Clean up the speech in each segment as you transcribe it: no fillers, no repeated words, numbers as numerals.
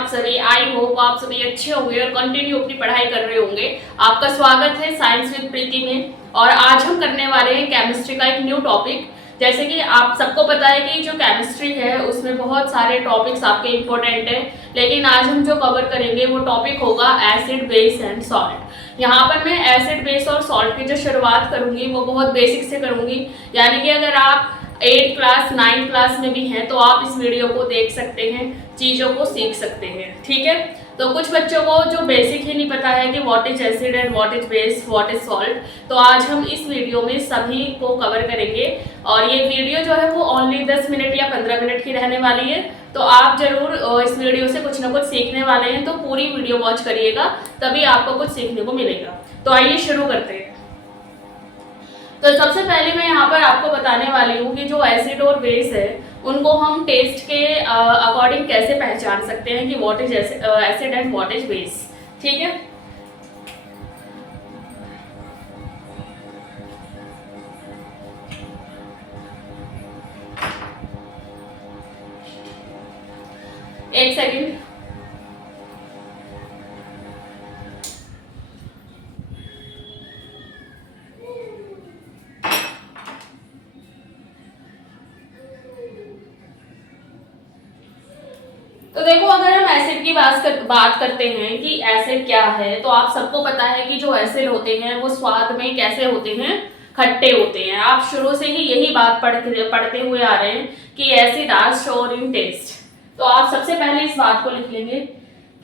आप सभी। I hope आप सभी अच्छे होंगे और कंटिन्यू अपनी पढ़ाई कर रहे होंगे। आपका स्वागत है साइंस विद प्रीति में। और आज हम करने वाले हैं केमिस्ट्री का एक न्यू टॉपिक। जैसे कि आप सबको पता है कि जो केमिस्ट्री है उसमें बहुत सारे टॉपिक्स आपके इम्पोर्टेंट है, लेकिन आज हम जो कवर करेंगे वो टॉपिक होगा एसिड बेस एंड सॉल्ट। यहाँ पर मैं एसिड बेस और सॉल्ट की जो शुरुआत करूंगी वो बहुत बेसिक से करूंगी, यानी कि अगर आप 8 क्लास 9 क्लास में भी हैं तो आप इस वीडियो को देख सकते हैं, चीज़ों को सीख सकते हैं। ठीक है, तो कुछ बच्चों को जो बेसिक ही नहीं पता है कि what is acid and what is base, what is salt, तो आज हम इस वीडियो में सभी को कवर करेंगे। और ये वीडियो जो है वो ओनली 10 मिनट या 15 मिनट की रहने वाली है, तो आप जरूर इस वीडियो से कुछ ना कुछ सीखने वाले हैं, तो पूरी वीडियो वॉच करिएगा, तभी आपको कुछ सीखने को मिलेगा। तो आइए शुरू करते हैं। तो सबसे पहले मैं यहाँ पर आपको बताने वाली हूँ कि जो एसिड और बेस है उनको हम टेस्ट के अकॉर्डिंग कैसे पहचान सकते हैं कि what is acid and what is base. ठीक है, एक सेकेंड। तो देखो, अगर हम एसिड की बात करते हैं कि एसिड क्या है, तो आप सबको पता है कि जो एसिड होते हैं वो स्वाद में कैसे होते हैं, खट्टे होते हैं। आप शुरू से ही यही बात पढ़ते हुए आ रहे हैं कि acid are sour in taste. तो आप सबसे पहले इस बात को लिख लेंगे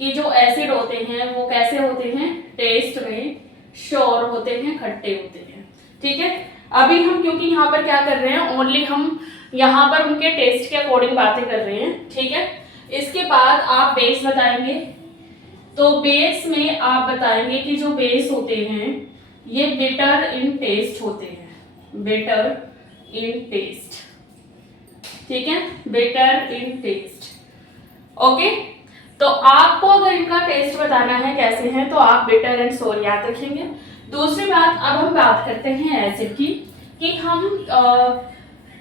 कि जो एसिड होते हैं वो कैसे होते हैं, टेस्ट में श्योर होते हैं, खट्टे होते हैं। ठीक है, अभी हम क्योंकि यहाँ पर क्या कर रहे हैं, ओनली हम यहाँ पर उनके टेस्ट के अकॉर्डिंग बातें कर रहे हैं। ठीक है, इसके बाद आप बेस बताएंगे। तो बेस में आप बताएंगे कि जो बेस होते हैं ये बिटर इन टेस्ट होते हैं, बिटर इन टेस्ट। ठीक है, बिटर इन टेस्ट। ओके, तो आपको अगर इनका टेस्ट बताना है कैसे हैं, तो आप बिटर एंड सोर याद रखेंगे। दूसरी बात, अब हम बात करते हैं एसिड की, कि हम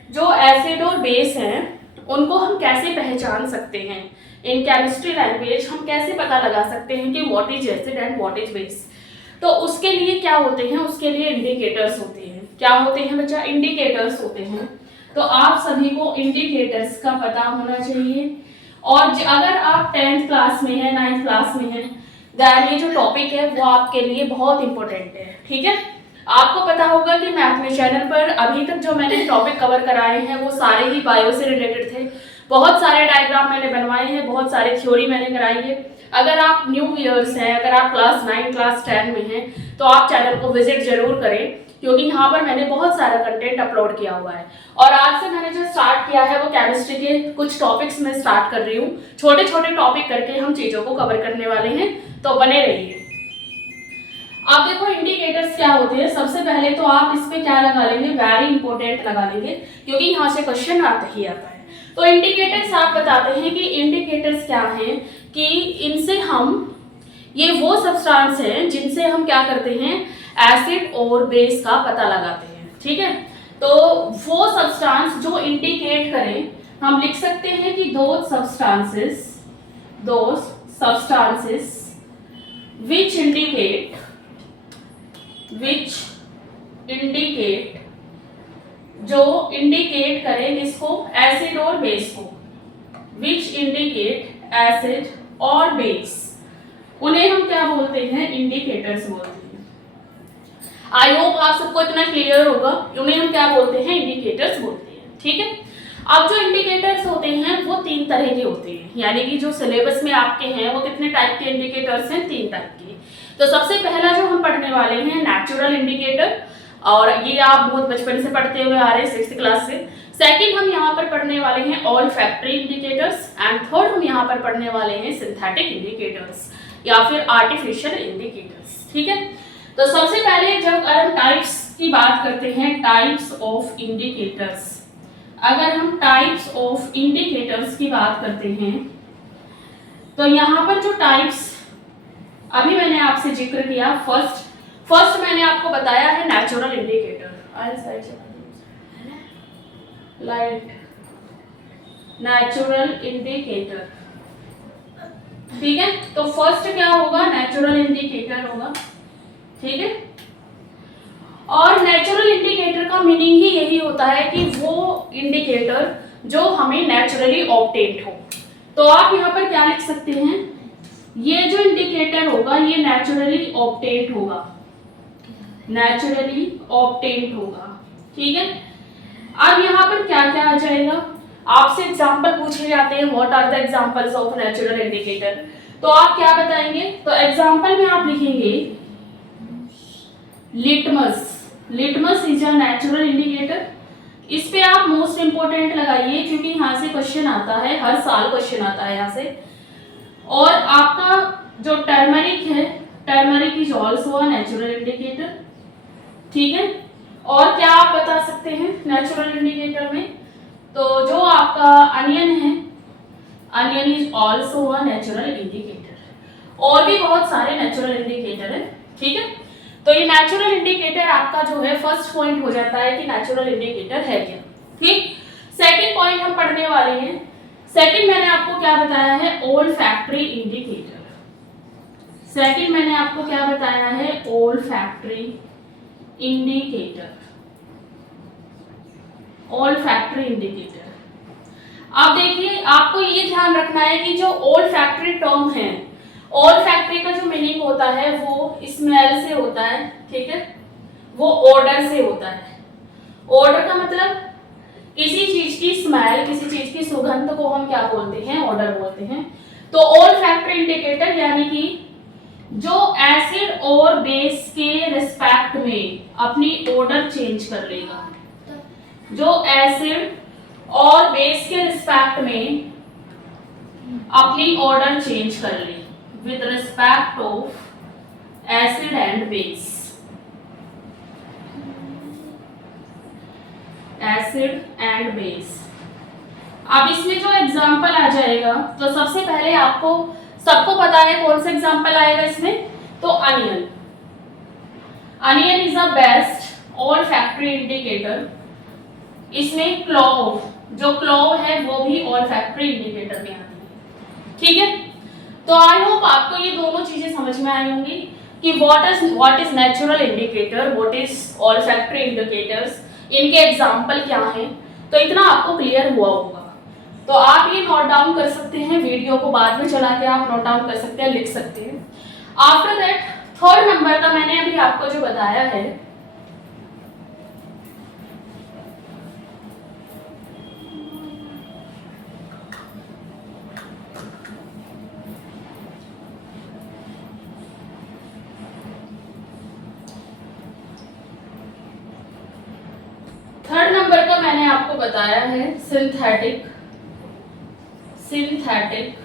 जो एसिड और बेस हैं उनको हम कैसे पहचान सकते हैं। इन केमिस्ट्री लैंग्वेज हम कैसे पता लगा सकते हैं कि what is acid and what is base. तो उसके लिए क्या होते हैं, उसके लिए इंडिकेटर्स होते हैं। क्या होते हैं बच्चा, इंडिकेटर्स होते हैं। तो आप सभी को इंडिकेटर्स का पता होना चाहिए। और अगर आप 10th क्लास में है, 9th क्लास में है, देन ये जो टॉपिक है वो आपके लिए बहुत इंपॉर्टेंट है। ठीक है, आपको पता होगा कि मैं अपने चैनल पर अभी तक जो मैंने टॉपिक कवर कराए हैं वो सारे ही बायो से रिलेटेड थे। बहुत सारे डायग्राम मैंने बनवाए हैं, बहुत सारे थ्योरी मैंने कराई है। अगर आप न्यू ईयर्स हैं, अगर आप क्लास 9 क्लास 10 में हैं, तो आप चैनल को विजिट जरूर करें, क्योंकि यहाँ पर मैंने बहुत सारा कंटेंट अपलोड किया हुआ है। और आज से मैंने जो स्टार्ट किया है वो केमिस्ट्री के कुछ टॉपिक्स में स्टार्ट कर रही हूँ। छोटे छोटे टॉपिक करके हम चीज़ों को कवर करने वाले हैं, तो बने रहिए। आप देखो, इंडिकेटर्स क्या होते हैं। सबसे पहले तो आप इस पे क्या लगा लेंगे, वेरी इंपॉर्टेंट लगा लेंगे, क्योंकि यहाँ से क्वेश्चन आता ही आता है। तो इंडिकेटर्स आप बताते हैं कि इंडिकेटर्स क्या हैं, कि इनसे हम, ये वो सब्सटेंस हैं जिनसे हम क्या करते हैं, एसिड और बेस का पता लगाते हैं। ठीक है, तो वो सब्सटेंस जो इंडिकेट करें, हम लिख सकते हैं कि दोज सब्सटेंसेस which indicate जो इंडिकेट करें इसको, एसिड और बेस को, which indicate एसिड और बेस, उन्हें हम क्या बोलते हैं, इंडिकेटर्स बोलते हैं। आई होप आप सबको इतना क्लियर होगा, उन्हें हम क्या बोलते हैं, इंडिकेटर्स बोलते हैं। ठीक है, अब जो इंडिकेटर्स होते हैं वो 3 तरह के होते हैं, यानी कि जो सिलेबस में आपके हैं वो कितने टाइप के इंडिकेटर्स हैं, 3 टाइप के। तो सबसे पहला जो हम पढ़ने वाले हैं, नेचुरल इंडिकेटर, और ये आप बहुत बचपन से पढ़ते हुए आ रहे हैं 6th क्लास से। सेकंड हम यहाँ पर पढ़ने वाले हैं ऑल्फैक्टरी इंडिकेटर्स, एंड थर्ड हम यहाँ पर पढ़ने वाले हैं सिंथेटिक इंडिकेटर्स या फिर आर्टिफिशियल इंडिकेटर्स। ठीक है, तो सबसे पहले जब हम टाइप्स की बात करते हैं, टाइप्स ऑफ इंडिकेटर्स, अगर हम टाइप्स ऑफ इंडिकेटर्स की बात करते हैं, तो यहाँ पर जो टाइप्स अभी मैंने आपसे जिक्र किया, फर्स्ट मैंने आपको बताया है natural indicator, light natural indicator. ठीक है। तो फर्स्ट क्या होगा, नेचुरल इंडिकेटर होगा, ठीक है। और नेचुरल इंडिकेटर का मीनिंग ही यही होता है कि वो इंडिकेटर जो हमें नेचुरली ऑब्टेन्ड हो। तो आप यहाँ पर क्या लिख सकते हैं, ये जो इंडिकेटर होगा ये नेचुरली ऑब्टेन्ड होगा, नेचुरली ऑब्टेन्ड होगा, ठीक है। अब यहाँ पर क्या क्या आ जाएगा, आपसे एग्जांपल पूछे जाते हैं, what are the examples of natural indicator, तो आप क्या बताएंगे, तो एग्जांपल में आप लिखेंगे litmus, litmus is a natural indicator. इस पे आप मोस्ट इंपोर्टेंट लगाइए क्योंकि यहाँ से क्वेश्चन आता है, हर साल क्वेश्चन आता है यहाँ से। और आपका जो टर्मरिक है, turmeric is also a natural indicator, ठीक है। और क्या आप बता सकते हैं नेचुरल इंडिकेटर में, तो जो आपका अनियन है, onion is also a natural indicator. और भी बहुत सारे नेचुरल इंडिकेटर है, ठीक है। तो ये नेचुरल इंडिकेटर आपका जो है फर्स्ट पॉइंट हो जाता है कि नेचुरल इंडिकेटर है क्या, ठीक। सेकंड पॉइंट हम पढ़ने वाले हैं। सेकंड मैंने आपको क्या बताया है, ओल्फैक्टरी इंडिकेटर। सेकंड मैंने आपको क्या बताया है, ओल्फैक्टरी इंडिकेटर, ओल्फैक्टरी इंडिकेटर। अब देखिए आपको ये ध्यान रखना है कि जो ओल्फैक्टरी टर्म है, ओल्फैक्टरी का जो मीनिंग होता है वो स्मेल से होता है, ठीक है, वो ऑर्डर से होता है। ऑर्डर का मतलब किसी चीज की स्मेल, किसी चीज की सुगंध को हम क्या बोलते हैं, ऑर्डर बोलते हैं। तो ओल्फैक्टरी इंडिकेटर यानी कि जो एसिड और बेस के रिस्पेक्ट में अपनी ऑर्डर चेंज कर लेगा, जो एसिड और बेस के रिस्पेक्ट में अपनी ऑर्डर चेंज कर ले with respect of acid and base, acid and base. अब इसमें जो एग्जांपल आ जाएगा, तो सबसे पहले आपको सबको पता है कौन सा एग्जांपल आएगा इसमें, तो onion. Onion is a best olfactory indicator. इसमें क्लोव, जो क्लोव है वो भी ओल्फैक्टरी इंडिकेटर में आती है, ठीक है। तो आई होप आपको ये दोनों चीजें समझ में आई होंगी कि what is natural indicator, what is olfactory indicators, इनके एग्जांपल क्या हैं। तो इतना आपको क्लियर हुआ होगा। तो आप ये नोट डाउन कर सकते हैं, वीडियो को बाद में चला के आप नोट डाउन कर सकते हैं, लिख सकते हैं। आफ्टर दैट थर्ड नंबर का मैंने अभी आपको जो बताया है, थर्ड नंबर का मैंने आपको बताया है synthetic, synthetic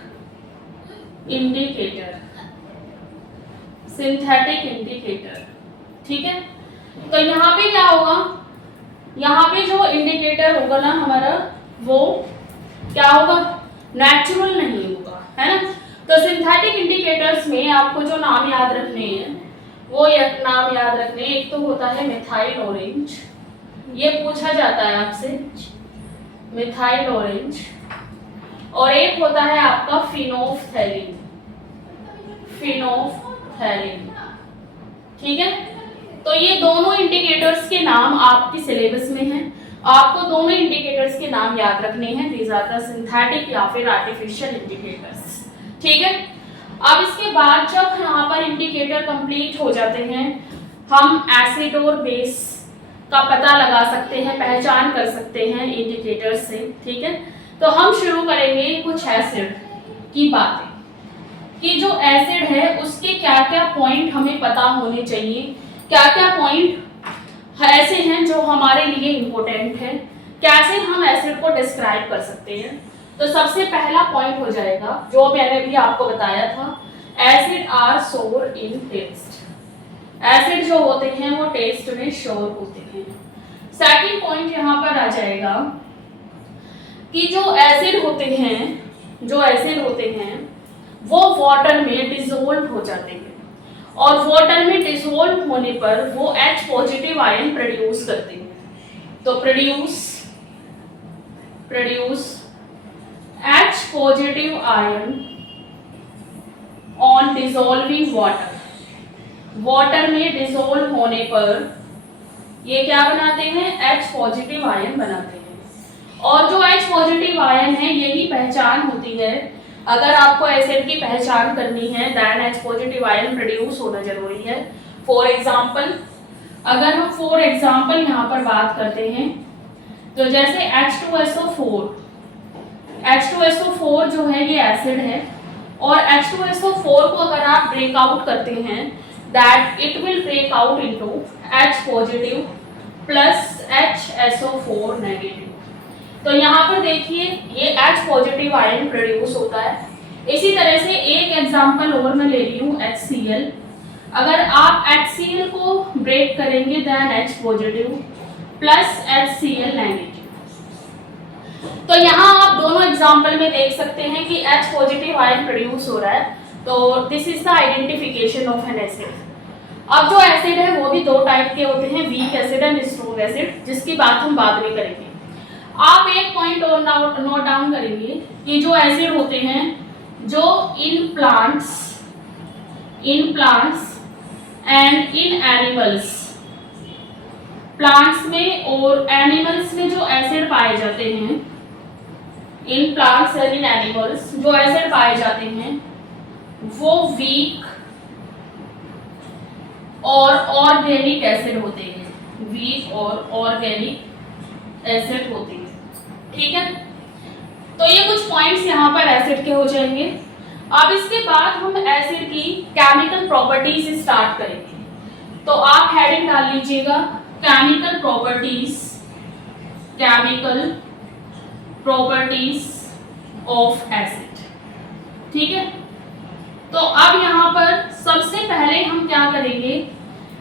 indicator, synthetic indicator, ठीक है। तो यहाँ पे क्या होगा, यहाँ पे जो इंडिकेटर होगा ना हमारा, वो क्या होगा, नेचुरल नहीं होगा, है ना। तो सिंथेटिक इंडिकेटर्स में आपको जो नाम याद रखने हैं, वो नाम याद रखने, एक तो होता है मिथाइल ऑरेंज, ये पूछा जाता है आपसे, मिथाइल ऑरेंज। और एक होता है आपका फिनोफ्थैलीन, फिनोफ्थैलीन, ठीक है। तो ये दोनों इंडिकेटर्स के नाम आपके सिलेबस में हैं, आपको दोनों इंडिकेटर्स के नाम याद रखने हैं। दीज आर द सिंथेटिक या फिर आर्टिफिशियल इंडिकेटर्स, ठीक है। अब इसके बाद जब यहाँ पर इंडिकेटर कंप्लीट हो जाते हैं, हम एसिड और बेस का पता लगा सकते हैं, पहचान कर सकते हैं इंडिकेटर से, ठीक है। तो हम शुरू करेंगे कुछ एसिड की बातें, कि जो एसिड है उसके क्या क्या पॉइंट हमें पता होने चाहिए, क्या क्या पॉइंट ऐसे हैं जो हमारे लिए इंपॉर्टेंट है, कैसे हम एसिड को डिस्क्राइब कर सकते हैं। तो सबसे पहला पॉइंट हो जाएगा जो मैंने भी आपको बताया था, एसिड आर सोर इन टेस्ट। एसिड जो होते हैं वो टेस्ट में शोर होते हैं। सेकंड पॉइंट यहाँ पर आ जाएगा कि जो एसिड होते हैं, जो एसिड होते हैं वो वाटर में डिसोल्व हो जाते हैं, और वाटर में डिसोल्व होने पर वो H पॉजिटिव आयन प्रोड्यूस करते हैं। तो produce H positive ion on dissolving water, water में डिसॉल्व होने पर ये क्या बनाते हैं, H पॉजिटिव आयन बनाते हैं। और जो H पॉजिटिव आयन है यही पहचान होती है, अगर आपको एसिड की पहचान करनी है then H positive ion produce होना जरूरी है। फॉर एग्जाम्पल, अगर हम फॉर एग्जाम्पल यहाँ पर बात करते हैं तो जैसे H2SO4, H2SO4 जो है ये एसिड है, और H2SO4 को अगर आप ब्रेकआउट करते हैं that it will break out into H positive plus HSO4 negative. तो यहाँ पर देखिए ये H पॉजिटिव आयन प्रोड्यूस होता है। इसी तरह से एक एग्जांपल और मैं ले रही हूँ HCl, अगर आप HCl को ब्रेक करेंगे then H positive plus HCl negative. तो यहाँ आप दोनों एग्जांपल में देख सकते हैं कि H पॉजिटिव आयन प्रोड्यूस हो रहा है। तो this is the identification of N acid. अब जो एसिड है वो भी दो टाइप के होते हैं, weak acid and strong acid, जिसकी बात हम बाद में करेंगे। आप एक पॉइंट और नोट डाउन करेंगे कि जो एसिड होते हैं जो in plants and in animals, plants में और एनिमल्स में जो एसिड पाए जाते हैं, in plants and in animals जो एसिड पाए जाते हैं वो वीक और ऑर्गेनिक एसिड होते हैं, वीक और ऑर्गेनिक एसिड होते हैं। ठीक है, तो ये कुछ पॉइंट्स यहाँ पर एसिड के हो जाएंगे। अब इसके बाद हम एसिड की केमिकल प्रॉपर्टीज स्टार्ट करेंगे। तो आप हेडिंग डाल लीजिएगा केमिकल प्रॉपर्टीज ऑफ एसिड। ठीक है, तो अब यहाँ पर सबसे पहले हम क्या करेंगे,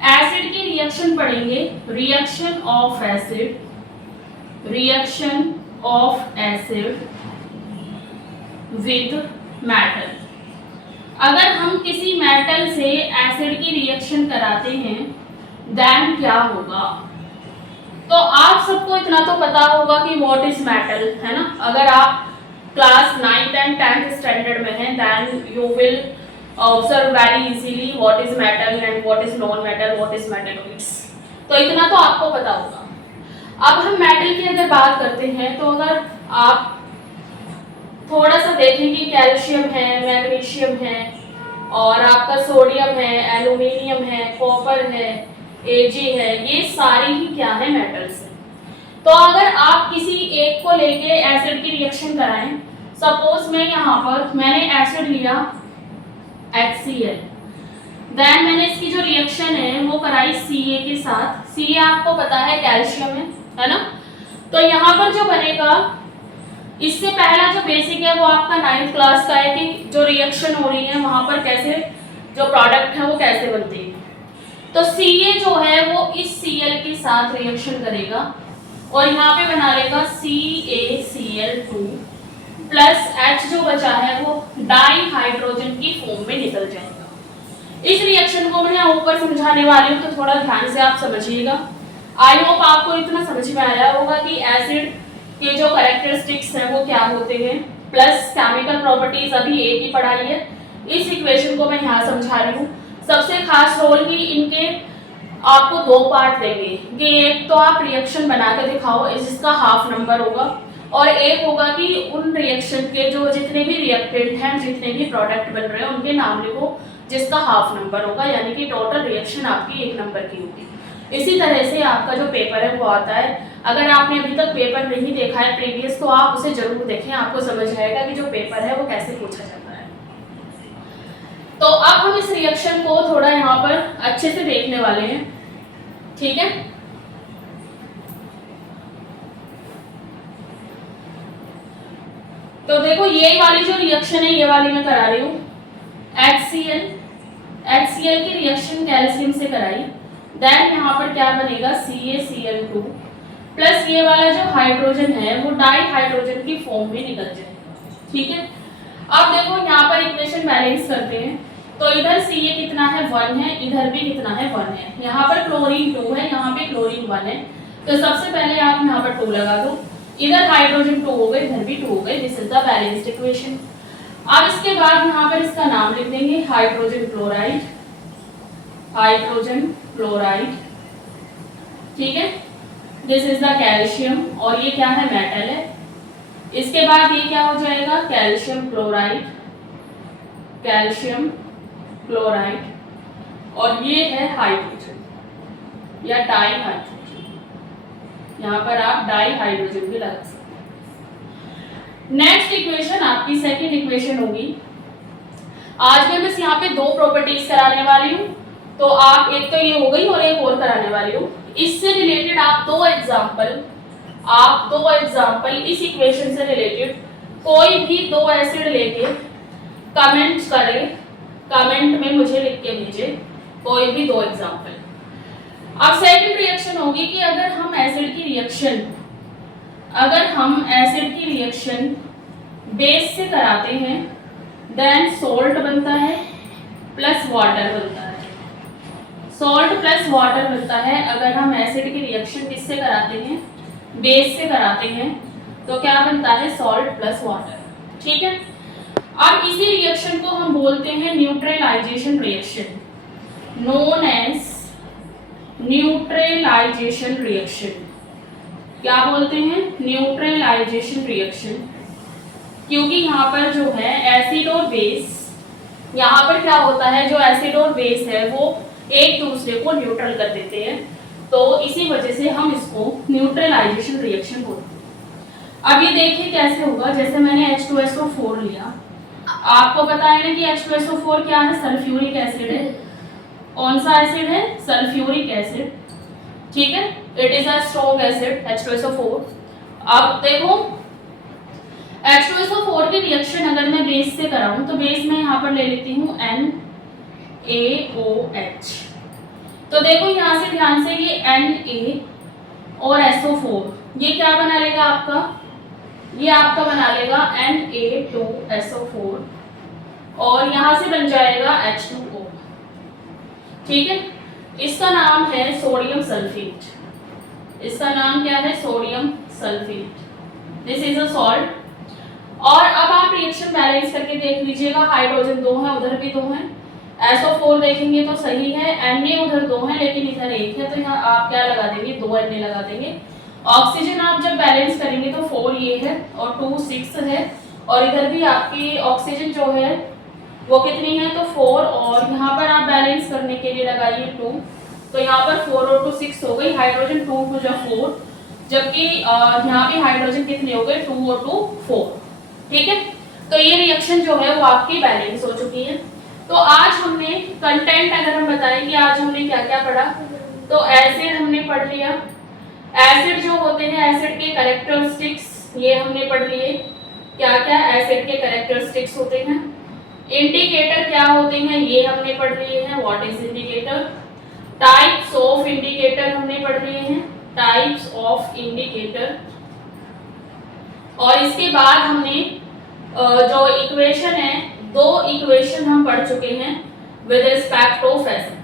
एसिड की रिएक्शन पढ़ेंगे, reaction of acid with metal. अगर हम किसी मेटल से एसिड की रिएक्शन कराते हैं देन क्या होगा। तो आप सबको इतना तो पता होगा कि व्हाट इज मेटल, है ना। अगर आप class 9th and 10th standard में हैं then you will observe very easily what is metal and what is non metal, what is metalloids. तो इतना तो आपको पता होगा। अब हम मेटल की अगर बात करते हैं तो अगर आप थोड़ा सा देखें कि कैल्शियम है, मैग्नीशियम है, और आपका सोडियम है, एल्यूमिनियम है, कॉपर है, Ag है, ये सारी ही क्या है, मेटल्स है। तो अगर आप किसी एक को लेके एसिड की रिएक्शन कराएं, सपोज मैं यहाँ पर मैंने एसिड लिया HCl, देन मैंने इसकी जो रिएक्शन है वो कराई Ca के साथ। Ca आपको पता है कैल्शियम है ना। तो यहाँ पर जो बनेगा, इससे पहला जो बेसिक है वो आपका 9th क्लास का है कि जो रिएक्शन हो रही है वहां पर कैसे जो प्रोडक्ट है वो कैसे बनते हैं। तो Ca जो है वो इस Cl के साथ रिएक्शन करेगा और यहाँ पे बना लेगा CaCl2 प्लस H जो बचा है वो डाई हाइड्रोजन की फॉर्म में निकल जाएगा। इस रिएक्शन को मैं यहाँ ऊपर समझाने वाली हूँ तो थोड़ा ध्यान से आप समझिएगा। आई होप आपको इतना समझ में आया होगा कि एसिड के जो कैरेक्टरिस्टिक्स हैं वो क्या होते हैं, प्लस केमिकल प्रॉपर्टीज अभी एक ही पढ़ाई है। इस इक्वेशन को मैं यहाँ समझा रही हूँ। सबसे खास रोल भी इनके आपको दो पार्ट देंगे कि एक तो आप रिएक्शन बना के दिखाओ जिसका हाफ नंबर होगा, और एक होगा कि उन रिएक्शन के जो जितने भी रिएक्टेंट हैं, जितने भी प्रोडक्ट बन रहे हैं उनके नाम लिखो जिसका हाफ नंबर होगा, यानी कि टोटल रिएक्शन आपकी 1 नंबर की होगी। इसी तरह से आपका जो पेपर है वो आता है। अगर आपने अभी तक पेपर नहीं देखा है प्रीवियस तो आप उसे जरूर देखें, आपको समझ आएगा कि जो पेपर है वो कैसे पूछा जाता है। तो अब हम इस रिएक्शन को थोड़ा यहाँ पर अच्छे से देखने वाले हैं। ठीक है, तो देखो ये वाली जो रिएक्शन है ये वाली मैं करा रही हूँ। HCl की रिएक्शन कैल्शियम से कराई, देन यहाँ पर क्या बनेगा CaCl2 प्लस ये वाला जो हाइड्रोजन है वो डाई हाइड्रोजन की फॉर्म में निकल जाएगा। ठीक है, अब देखो यहाँ पर इक्वेशन बैलेंस करते हैं। तो इधर Ca कितना है 1 है, इधर भी कितना है 1 है, यहाँ पर क्लोरीन 2 है, यहाँ पे क्लोरीन 1 है। तो सबसे पहले आप यहाँ पर 2 लगा दो, इधर हाइड्रोजन 2 हो गए, इधर भी 2 हो गए। This is the balanced equation. अब इसके बाद यहाँ पर इसका नाम लिख देंगे हाइड्रोजन क्लोराइड, हाइड्रोजन क्लोराइड, ठीक है। दिस इज द कैल्शियम, और ये क्या है, मेटल है। इसके बाद ये क्या हो जाएगा, कैल्शियम क्लोराइड, कैल्शियम क्लोराइड, और ये है हाइड्रोजन या डाई हाइड्रोजन। यहाँ पर आप डाई हाइड्रोजन भी लगा सकते हैं। नेक्स्ट इक्वेशन आपकी सेकंड इक्वेशन होगी। आज मैं बस यहाँ पे दो प्रॉपर्टीज कराने वाली हूँ, तो आप एक तो ये हो गई और एक और कराने वाली हूँ। इससे रिलेटेड आप दो एग्जाम्पल इस इक्वेशन से रिलेटेड कोई भी दो एसिड लेके कमेंट करें, कमेंट में मुझे लिख के भेजे कोई भी दो एग्जाम्पल। अब सेकंड रिएक्शन होगी कि अगर हम एसिड की रिएक्शन बेस से कराते हैं, देन सोल्ट बनता है प्लस वाटर बनता है। सॉल्ट प्लस वाटर बनता है अगर हम एसिड की रिएक्शन किससे कराते हैं, बेस से कराते हैं, तो क्या बनता है, सॉल्ट प्लस वाटर, ठीक है। अब इसी रिएक्शन को हम बोलते हैं neutralization reaction, known as neutralization reaction. क्या बोलते हैं, न्यूट्रलाइजेशन रिएक्शन, क्योंकि यहाँ पर जो है एसिड और बेस, यहाँ पर क्या होता है, जो एसिड और बेस है वो एक दूसरे को न्यूट्रल कर देते हैं, तो इसी वजह से हम इसको न्यूट्रलाइजेशन रिएक्शन बोलते हैं। अब ये देखिए कैसे होगा, जैसे मैंने H2SO4 लिया, आपको पता है ना कि H2SO4 क्या है, सल्फ्यूरिक एसिड है। कौन सा एसिड है, सल्फ्यूरिक एसिड, ठीक है। It is a strong acid H2SO4। अब देखो H2SO4 की रिएक्शन अगर मैं बेस से कराऊं, तो बेस में यहाँ पर ले लेती हूँ NaOH। तो देखो यहाँ से ध्यान से, ये Na और SO4 ये क्या बना लेगा आपका, ये आपका बना लेगा Na2SO4, और यहाँ से बन जाएगा H2O, ठीक है। इसका नाम है सोडियम सल्फेट, इसका नाम क्या है, sodium sulphate. This is a salt. और अब आप रिएक्शन बैलेंस करके देख लीजिएगा, हाइड्रोजन दो है, उधर भी दो है, SO4 देखेंगे तो सही है, Na उधर दो है लेकिन इधर एक है, तो यहाँ आप क्या लगा देंगे, 2 Na लगा देंगे। ऑक्सीजन आप जब बैलेंस करेंगे तो 4 ये है और 2 6 है, और इधर भी आपकी ऑक्सीजन जो है वो कितनी है, तो 4, और यहाँ पर आप बैलेंस करने के लिए लगाइए 2, तो यहाँ पर 4 और 2 6 हो गई, हाइड्रोजन 2 2 जा 4, जबकि यहाँ पे हाइड्रोजन कितने हो गए, 2 और 2 4, ठीक है। तो ये रिएक्शन जो है वो आपकी बैलेंस हो चुकी है। तो आज हमने कंटेंट अगर हम बताएं कि आज हमने क्या क्या पढ़ा, तो एसिड हमने पढ़ लिया, एसिड जो होते हैं एसिड के कैरेक्टरिस्टिक्स ये हमने पढ़ लिए, क्या क्या एसिड के कैरेक्टरिस्टिक्स होते हैं। इंडिकेटर क्या होते हैं ये हमने पढ़ लिए हैं, what is indicator. Types of indicator हमने पढ़ लिए हैं, टाइप्स ऑफ इंडिकेटर। और इसके बाद हमने जो इक्वेशन है, 2 इक्वेशन हम पढ़ चुके हैं विद रिस्पेक्ट ऑफ एसिड,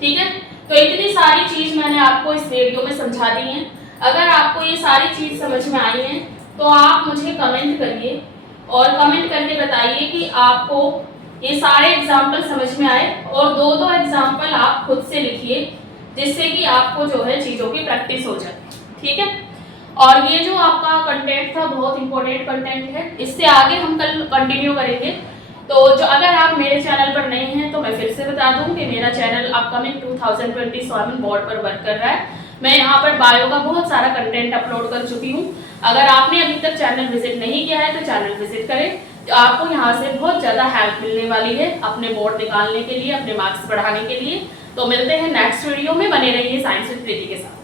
ठीक है। तो इतनी सारी चीज मैंने आपको इस वीडियो में समझा दी है। अगर आपको ये सारी चीज समझ में आई है तो आप मुझे कमेंट करिए और कमेंट करके बताइए कि आपको ये सारे एग्जाम्पल समझ में आए, और 2-2 एग्जाम्पल आप खुद से लिखिए, जिससे कि आपको जो है चीजों की प्रैक्टिस हो जाए, ठीक है। और ये जो आपका कंटेंट था बहुत इंपॉर्टेंट कंटेंट है, इससे आगे हम कल कंटिन्यू करेंगे। तो जो अगर आप मेरे चैनल पर नए हैं तो मैं फिर से बता दूं कि मेरा चैनल अपकमिंग 2027 बोर्ड पर वर्क कर रहा है। मैं यहाँ पर बायो का बहुत सारा कंटेंट अपलोड कर चुकी हूँ। अगर आपने अभी तक चैनल विजिट नहीं किया है तो चैनल विजिट करें, तो आपको यहाँ से बहुत ज़्यादा हेल्प मिलने वाली है अपने बोर्ड निकालने के लिए, अपने मार्क्स बढ़ाने के लिए। तो मिलते हैं नेक्स्ट वीडियो में, बने रहिए साइंस विद प्रीति के साथ।